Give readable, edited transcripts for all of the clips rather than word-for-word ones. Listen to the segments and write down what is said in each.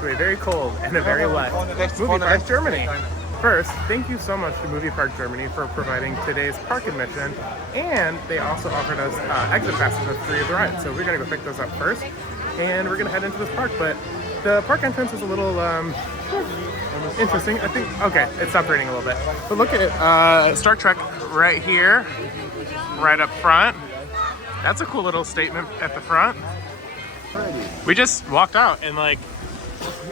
to a very cold and a very wet movie park, Germany. First, thank you so much to Movie Park Germany for providing today's park admission, and they also offered us exit passes with 3 of the rides. So we're gonna go pick those up first, and we're gonna head into this park. But the park entrance is a little interesting. I think, okay, it stopped raining a little bit. But look at Star Trek right here, right up front. That's a cool little statement at the front. We just walked out and like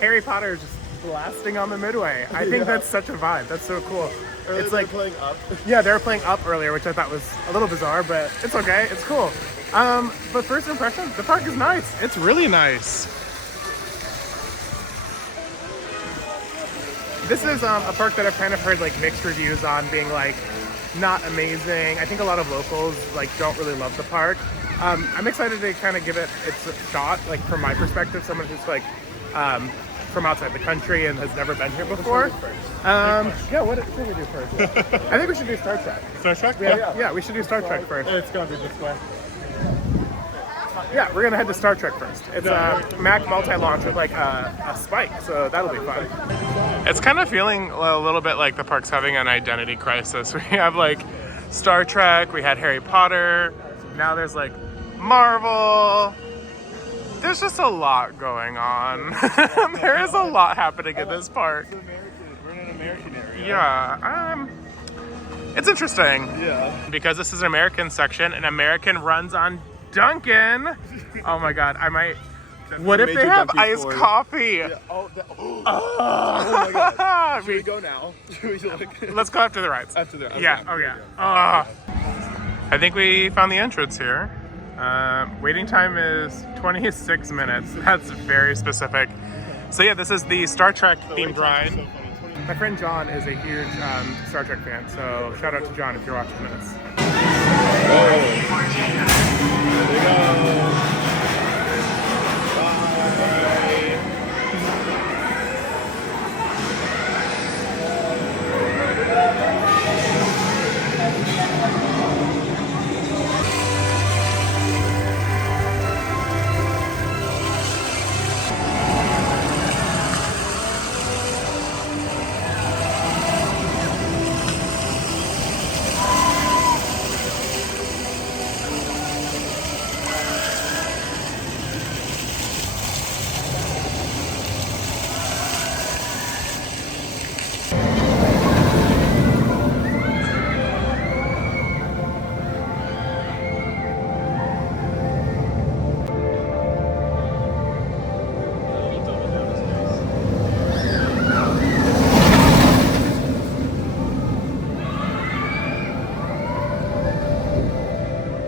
Harry Potter is just blasting on the midway. I think that's such a vibe. That's so cool. It's like playing Up. Yeah, they were playing Up earlier, which I thought was a little bizarre, but it's okay. It's cool. But first impression, the park is nice. It's really nice. This is a park that I've kind of heard like mixed reviews on, being like not amazing. I think a lot of locals like don't really love the park. I'm excited to kind of give it its shot, like from my perspective, someone who's like from outside the country and has never been here before. Yeah, what should we do first? I think we should do Star Trek. Star Trek? Yeah, we should do Star Trek first. It's gonna be this way. Yeah, we're gonna head to Star Trek first. It's a Mac multi-launch with like a spike, so that'll be fun. It's kind of feeling a little bit like the park's having an identity crisis. We have like Star Trek, we had Harry Potter, now there's like Marvel. There's just a lot going on. There is a lot happening in this park. We're in an American area. Yeah, it's interesting. Yeah. Because this is an American section, and American runs on Dunkin'. Oh my god, I might. What if they have iced coffee? Yeah. Oh my god. Should we go now? Should we look? Let's go after the rides. After the rides. Yeah, oh yeah. I think we found the entrance here. Waiting time is 26 minutes. That's very specific. So yeah, this is the Star Trek themed ride. So My friend John is a huge Star Trek fan, so shout out to John if you're watching this.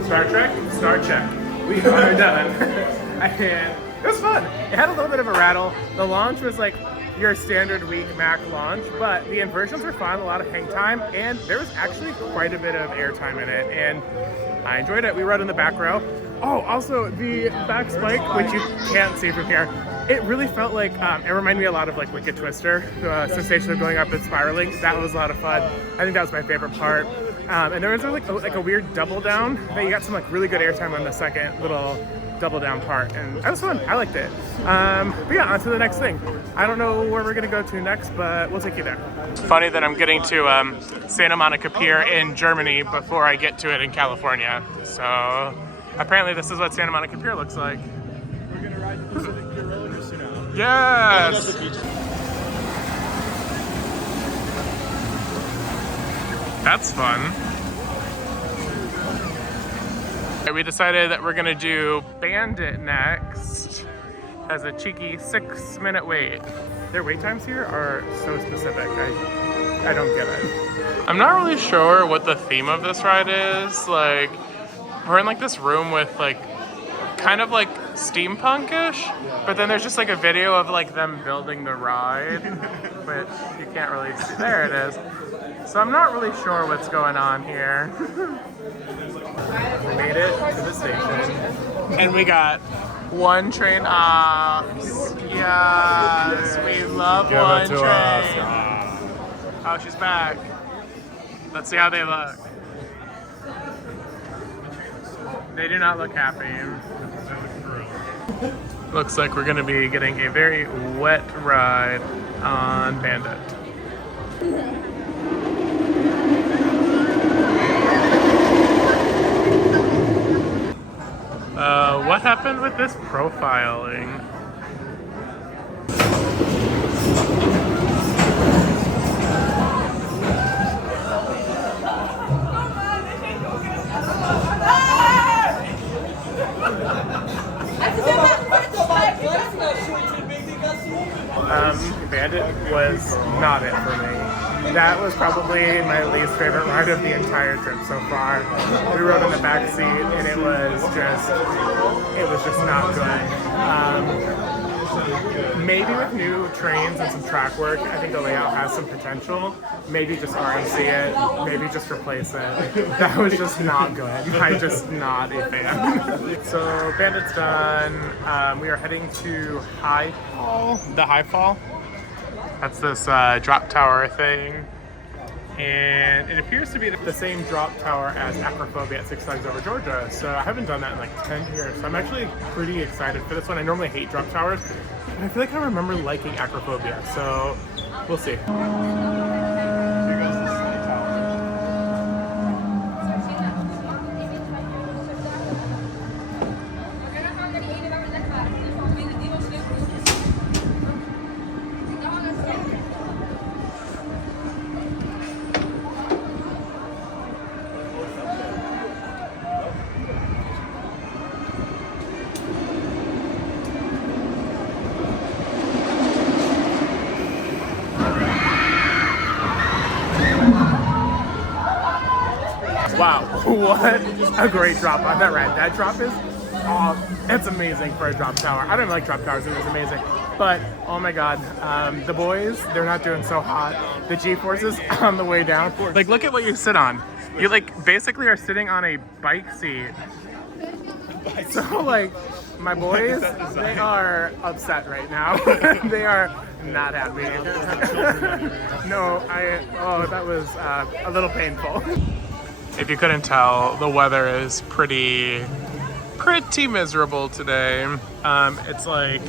Star Trek. We are done. And it was fun. It had a little bit of a rattle. The launch was like your standard week Mac launch, but the inversions were fun, a lot of hang time, and there was actually quite a bit of airtime in it, and I enjoyed it. We rode in the back row. Oh, also the back spike, which you can't see from here, it really felt like, it reminded me a lot of like Wicked Twister, the sensation of going up and spiraling. That was a lot of fun. I think that was my favorite part. And there was like a weird double down, but you got some like really good airtime on the second little double down part, and that was fun. I liked it. But yeah, on to the next thing. I don't know where we're gonna go to next, but we'll take you there. Funny that I'm getting to Santa Monica Pier in Germany before I get to it in California. So apparently this is what Santa Monica Pier looks like. We're gonna ride Pacific Pier roller coaster now. Yes! That's fun. We decided that we're gonna do Bandit next as a cheeky 6-minute wait. Their wait times here are so specific. I don't get it. I'm not really sure what the theme of this ride is. Like, we're in like this room with like kind of like steampunk-ish, but then there's just like a video of like them building the ride, which you can't really see. There it is. So I'm not really sure what's going on here. We made it to the station, and we got one train ops. Yes, we love one train. Oh, she's back. Let's see how they look. They do not look happy. Looks like we're gonna be getting a very wet ride on Bandit. What happened with this profiling? Bandit was not it for me. That was probably my least favorite ride of the entire trip so far. We rode in the back seat and it was just not good. Maybe with new trains and some track work, I think the layout has some potential. Maybe just RMC it, maybe just replace it. That was just not good. I'm just not a fan. So Bandit's done. We are heading to the High Fall. That's this drop tower thing. And it appears to be the same drop tower as Acrophobia at Six Flags Over Georgia. So I haven't done that in like 10 years. So I'm actually pretty excited for this one. I normally hate drop towers, but I feel like I remember liking Acrophobia. So we'll see. Wow, what a great drop on that ride. That drop is, it's amazing for a drop tower. I don't like drop towers, it was amazing. But, oh my God, the boys, they're not doing so hot. The G-forces on the way down. Like, look at what you sit on. You like basically are sitting on a bike seat. So like, my boys, they are upset right now. They are not happy. No, that was a little painful. If you couldn't tell, the weather is pretty miserable today. It's like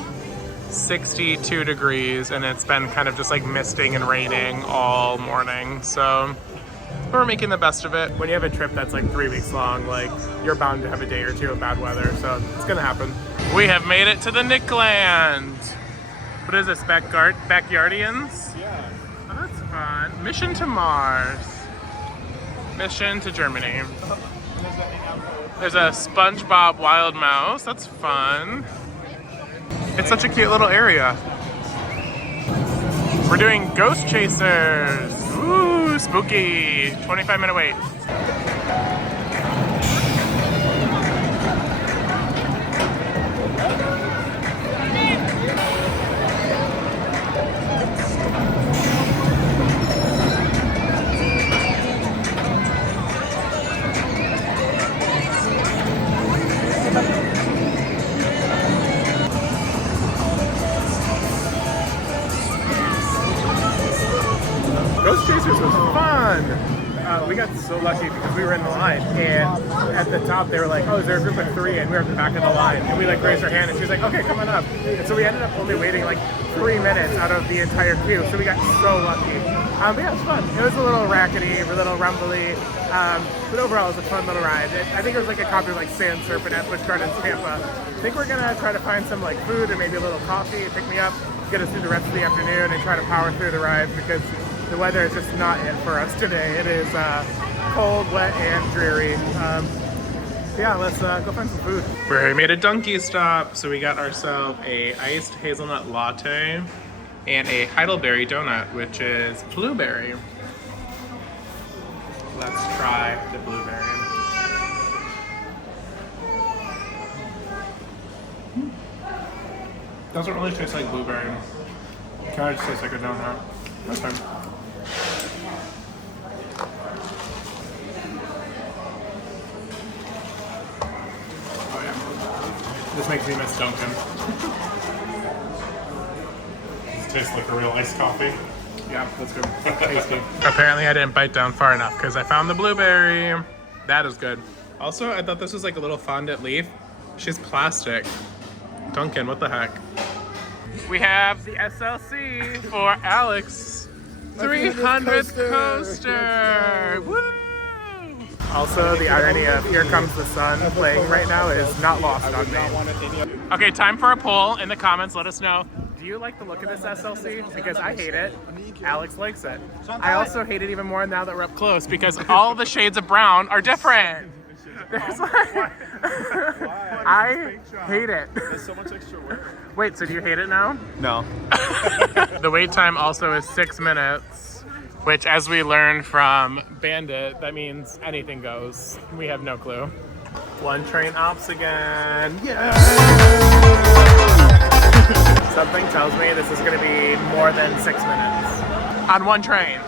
62 degrees and it's been kind of just like misting and raining all morning. So we're making the best of it. When you have a trip that's like 3 weeks long, like you're bound to have a day or two of bad weather. So it's gonna happen. We have made it to the Nickland. What is this, Backyardians? Yeah. Oh, that's fun. Mission to Mars. Mission to Germany. There's a SpongeBob Wild Mouse. That's fun. It's such a cute little area. We're doing Ghost Chasers. Ooh, spooky. 25-minute wait. Ghost Chasers was fun. We got so lucky because we were in the line, and at the top they were like, "Oh, is there a group of 3?" And we were at the back of the line, and we like raised our hand, and she was like, "Okay, come on up." And so we ended up only waiting like 3 minutes out of the entire queue, so we got so lucky. But yeah, it was fun. It was a little rackety, a little rumbly, but overall it was a fun little ride. I think it was like a copy of like Sand Serpent at Busch Gardens, Tampa. I think we're gonna try to find some like food or maybe a little coffee, pick me up, get us through the rest of the afternoon, and try to power through the ride because the weather is just not it for us today. It is cold, wet, and dreary. Yeah, let's go find some food. We made a donkey stop, so we got ourselves a iced hazelnut latte and a Heidelberry donut, which is blueberry. Let's try the blueberry. Doesn't really taste like blueberry. Kind of just tastes like a donut. That's fine. Oh yeah. This makes me miss Dunkin'. This tastes like a real iced coffee. Yeah, that's good. Tasty. Apparently I didn't bite down far enough because I found the blueberry. That is good. Also, I thought this was like a little fondant leaf. She's plastic. Duncan, what the heck? We have the SLC for Alex 300th coaster. Woo! Also, the irony of Here Comes the Sun playing right now is not lost on me. Okay, time for a poll in the comments. Let us know. Do you like the look of this SLC? Because I hate it. Alex likes it. I also hate it even more now that we're up close because all the shades of brown are different. There's like... I hate it. There's so much extra work. Wait, so do you hate it now? No. The wait time also is 6 minutes, which as we learned from Bandit, that means anything goes. We have no clue. One train ops again. Yeah! Something tells me this is going to be more than 6 minutes. On one train.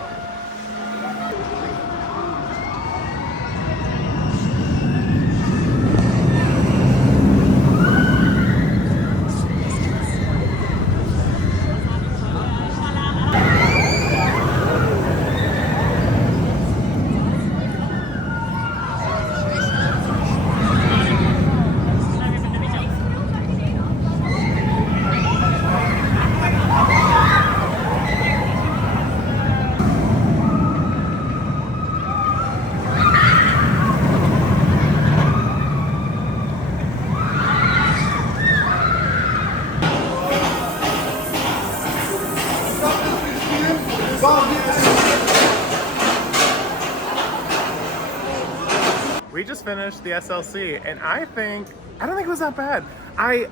We just finished the SLC, and I don't think it was that bad. I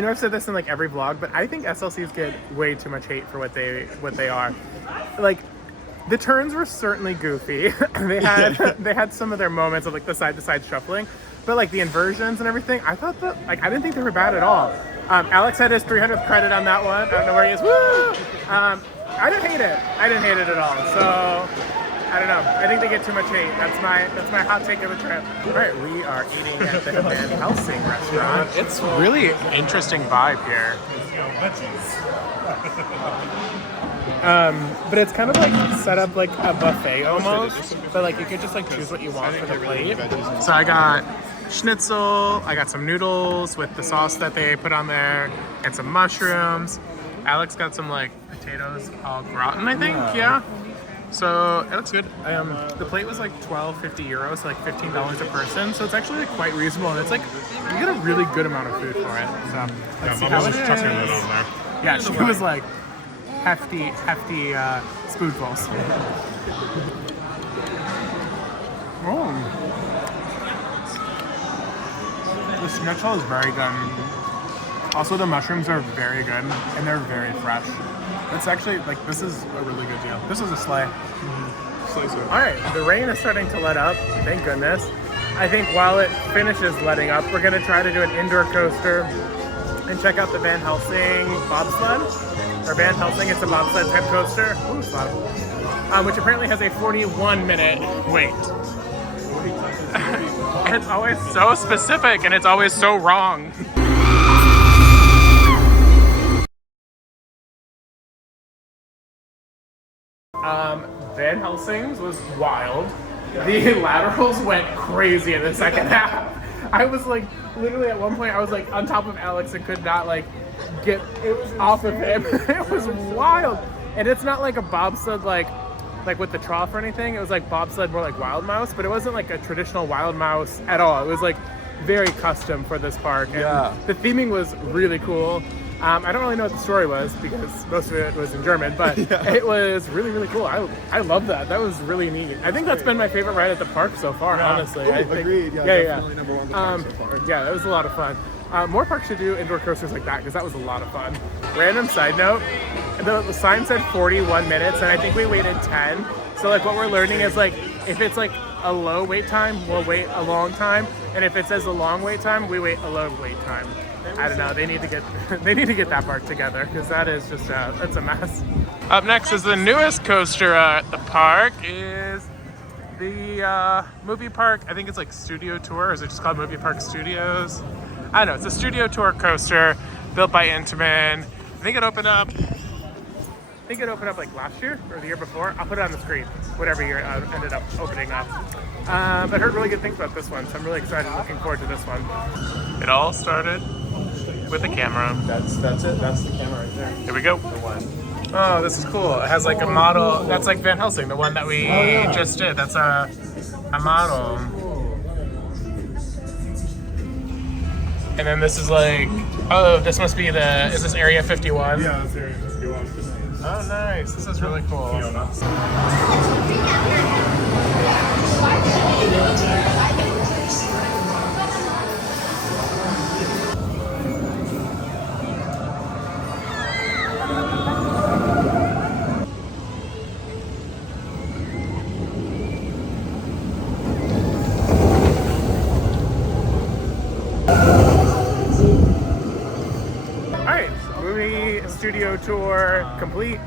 know I've said this in like every vlog, but I think SLCs get way too much hate for what they are. Like, the turns were certainly goofy. they had some of their moments of like the side to side shuffling, but like the inversions and everything, I thought that I didn't think they were bad at all. Alex had his 300th credit on that one. I don't know where he is. Woo! I didn't hate it. I didn't hate it at all. So. I don't know. I think they get too much hate. That's my hot take of the trip. All right, we are eating at the Van Helsing restaurant. It's really interesting vibe here. But it's kind of like set up like a buffet almost. But like you could just like choose what you want for the plate. So I got schnitzel. I got some noodles with the sauce that they put on there, and some mushrooms. Alex got some like potatoes au gratin, I think. Yeah. So it looks good. The plate was like €12.50, so like $15 a person. So it's actually like quite reasonable, and it's like you get a really good amount of food for it. So let's see how it is. Yeah, she was like hefty spoonfuls. Oh, the schnitzel is very good. Also, the mushrooms are very good, and they're very fresh. It's actually, like, this is a really good deal. This is a sleigh. All right, the rain is starting to let up, thank goodness. I think while it finishes letting up, we're gonna try to do an indoor coaster and check out the Van Helsing bobsled. Or Van Helsing, it's a bobsled type coaster. Ooh, fun. Which apparently has a 41-minute wait. And it's always so specific, and it's always so wrong. Van Helsing's was wild. The laterals went crazy in the second half. I was like, literally at one point, I was like on top of Alex and could not like get off of him. It was wild. And it's not like a bobsled like with the trough or anything. It was like bobsled more like Wild Mouse, but it wasn't like a traditional Wild Mouse at all. It was like very custom for this park. And the theming was really cool. I don't really know what the story was because most of it was in German, but it was really, really cool. I love that. That was really neat. I think that's been my favorite ride at the park so far, honestly. I think, agreed. Definitely number one so far. Yeah, that was a lot of fun. More parks should do indoor coasters like that because that was a lot of fun. Random side note, the sign said 41 minutes and I think we waited 10. So like what we're learning is like if it's like a low wait time, we'll wait a long time. And if it says a long wait time, we wait a low wait time. I don't know. They need to get that part together because that is just that's a mess. Up next is the newest coaster at the park. Is the movie park? I think it's like Studio Tour. Or is it just called Movie Park Studios? I don't know. It's a Studio Tour coaster built by Intamin. I think it opened up like last year or the year before. I'll put it on the screen. Whatever year it ended up opening up. But I heard really good things about this one, so I'm really excited. Looking forward to this one. It all started with the camera. That's it. That's the camera right there. Here we go. The one. Oh, this is cool. It has like a model. That's like Van Helsing, the one that we just did. That's a model. And then this is like, oh, this must be the, is this Area 51? Yeah, that's Area 51. Oh, nice. This is really cool. Studio tour complete.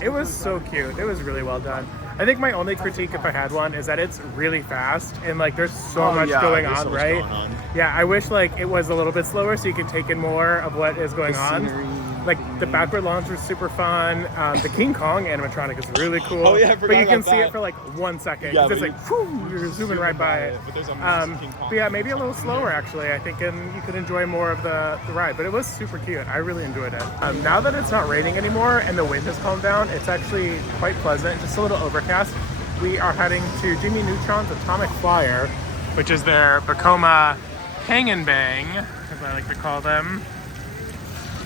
It was so cute. It was really well done. I think my only critique, if I had one, is that it's really fast and like there's so much going on, so much right? going on. Yeah, I wish like it was a little bit slower so you could take in more of what is going on. Scenery. Like the backward launch was super fun. The King Kong animatronic is really cool. Oh yeah, I but forgot you can about see that. it for like 1 second. Yeah, It's like, whew, you're zooming right by it. But there's a massive King Kong. But yeah, maybe a little slower actually, I think, and you could enjoy more of the ride. But it was super cute. I really enjoyed it. Now that it's not raining anymore and the wind has calmed down, it's actually quite pleasant, just a little overcast. We are heading to Jimmy Neutron's Atomic Flyer, which is their Vekoma Hang and Bang, as I like to call them.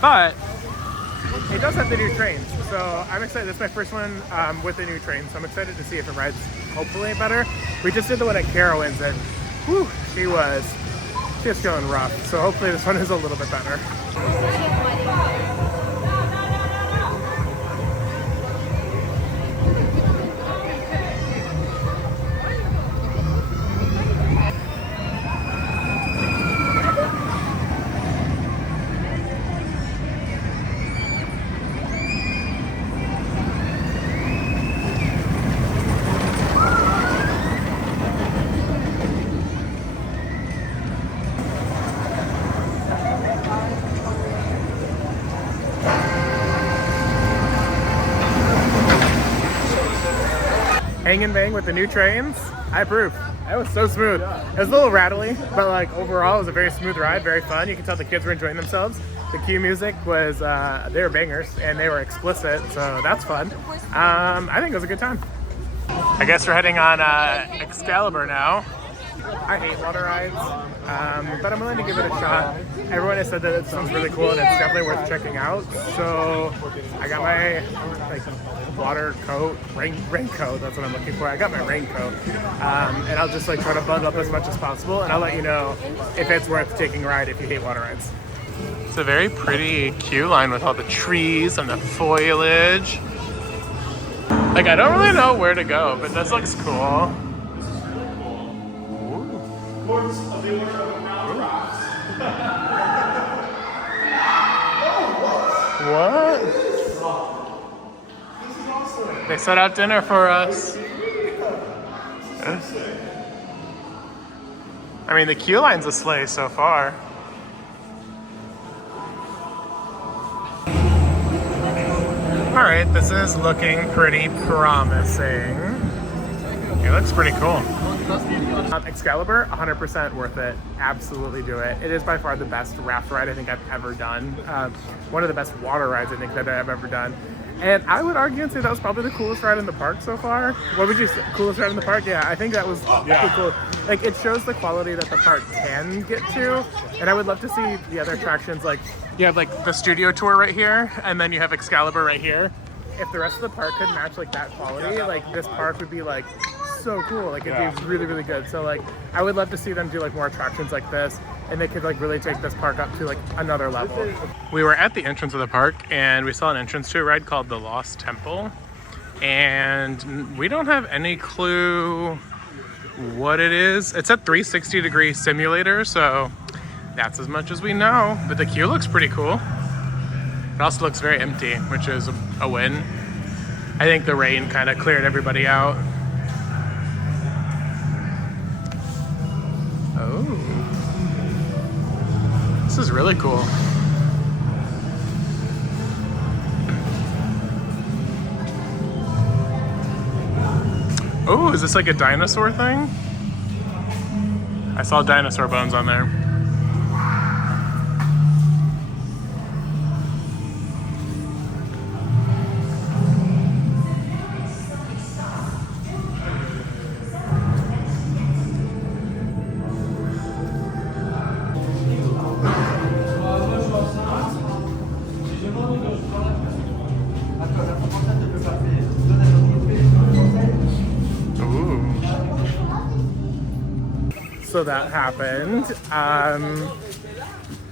But it does have the new trains, so I'm excited. This is my first one with the new train, so I'm excited to see if it rides hopefully better. We just did the one at Carowinds and whew, she was feeling rough, so hopefully this one is a little bit better. Hang and bang with the new trains. I approve. That was so smooth. It was a little rattly, but like overall it was a very smooth ride, very fun. You can tell the kids were enjoying themselves. The cue music was, they were bangers and they were explicit, so that's fun. I think it was a good time. I guess we're heading on Excalibur now. I hate water rides, but I'm willing to give it a shot. Everyone has said that it sounds really cool and it's definitely worth checking out. So I got my like water coat, raincoat, that's what I'm looking for. I got my raincoat, and I'll just like try to bundle up as much as possible, and I'll let you know if it's worth taking a ride if you hate water rides. It's a very pretty queue line with all the trees and the foliage. Like I don't really know where to go, but this looks cool. What? They set out dinner for us. I mean, the queue line's a sleigh so far. All right, this is looking pretty promising. It looks pretty cool. Excalibur, 100% worth it. Absolutely do it. It is by far the best raft ride I think I've ever done. One of the best water rides I think that I've ever done. And I would argue and say that was probably the coolest ride in the park so far. What would you say? Coolest ride in the park? Yeah, I think that was pretty cool. Like, it shows the quality that the park can get to. And I would love to see the other attractions, like, you have like the studio tour right here, and then you have Excalibur right here. If the rest of the park could match like that quality, like this park would be like so cool. Like it'd be really, really good. So like I would love to see them do like more attractions like this, and they could like really take this park up to like another level. We were at the entrance of the park and we saw an entrance to a ride called the Lost Temple, and we don't have any clue what it is. It's a 360-degree simulator, so that's as much as we know, but the queue looks pretty cool. It also looks very empty, which is a win. I think the rain kind of cleared everybody out. Oh. This is really cool. Oh, is this like a dinosaur thing? I saw dinosaur bones on there. Ooh. So that happened.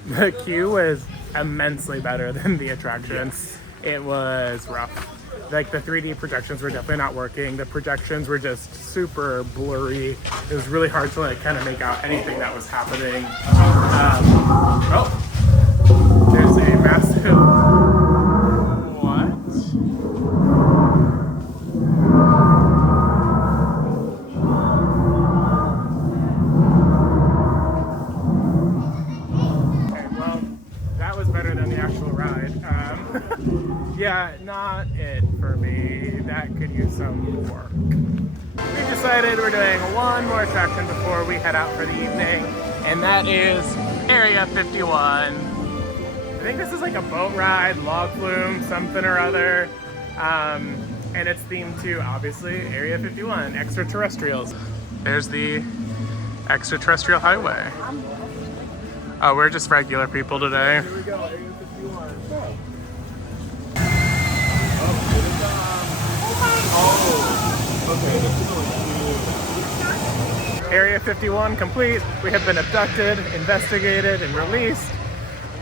The queue was immensely better than the attractions. It was rough. Like the 3D projections were definitely not working. The projections were just super blurry. It was really hard to like kind of make out anything that was happening. Oh, there's a massive, what? Better than the actual ride. Yeah, not it for me. That could use some work. We've decided we're doing one more attraction before we head out for the evening, and that is Area 51. I think this is like a boat ride, log flume, something or other. And it's themed to, obviously, Area 51, extraterrestrials. There's the extraterrestrial highway. Oh, we're just regular people today. Here we go, Area 51. Oh, okay. Area 51 complete. We have been abducted, investigated, and released.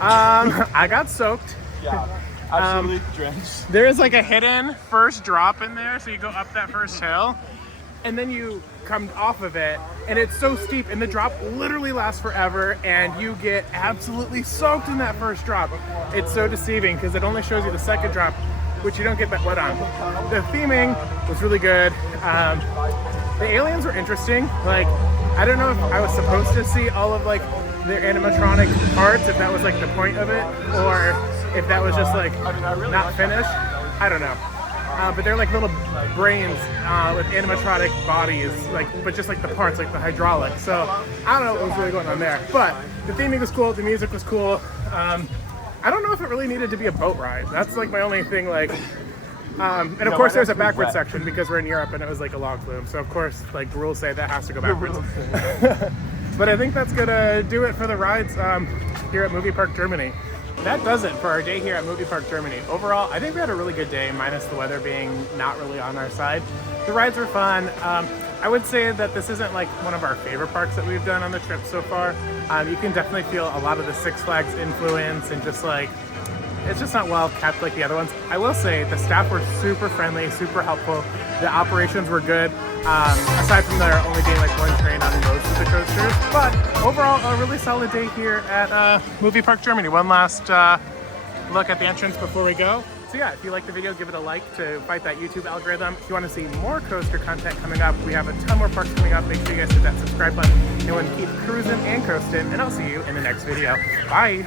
I got soaked. Yeah, absolutely drenched. There is like a hidden first drop in there, so you go up that first hill, and then you come off of it, and it's so steep, and the drop literally lasts forever, and you get absolutely soaked in that first drop. It's so deceiving because it only shows you the second drop, which you don't get that wet on. The theming was really good. The aliens were interesting. Like, I don't know if I was supposed to see all of like their animatronic parts, if that was like the point of it, or if that was just like not finished. I don't know. But they're like little brains with animatronic bodies, like, but just like the parts, like the hydraulics. So I don't know what was really going on there. But the theming was cool, the music was cool. I don't know if it really needed to be a boat ride. That's like my only thing. Like, and of course there's a backwards section because we're in Europe and it was like a log flume. So of course, like the rules say that has to go backwards. But I think that's gonna do it for the rides here at Movie Park Germany. That does it for our day here at Movie Park Germany. Overall, I think we had a really good day, minus the weather being not really on our side. The rides were fun. I would say that this isn't like one of our favorite parks that we've done on the trip so far. You can definitely feel a lot of the Six Flags influence and just like, it's just not well kept like the other ones. I will say the staff were super friendly, super helpful. The operations were good. Aside from there only being like one train on most of the coasters. But overall, a really solid day here at Movie Park Germany. One last look at the entrance before we go. So yeah, if you like the video, give it a like to fight that YouTube algorithm. If you want to see more coaster content coming up, we have a ton more parks coming up. Make sure you guys hit that subscribe button. And we'll keep cruising and coasting, and I'll see you in the next video. Bye!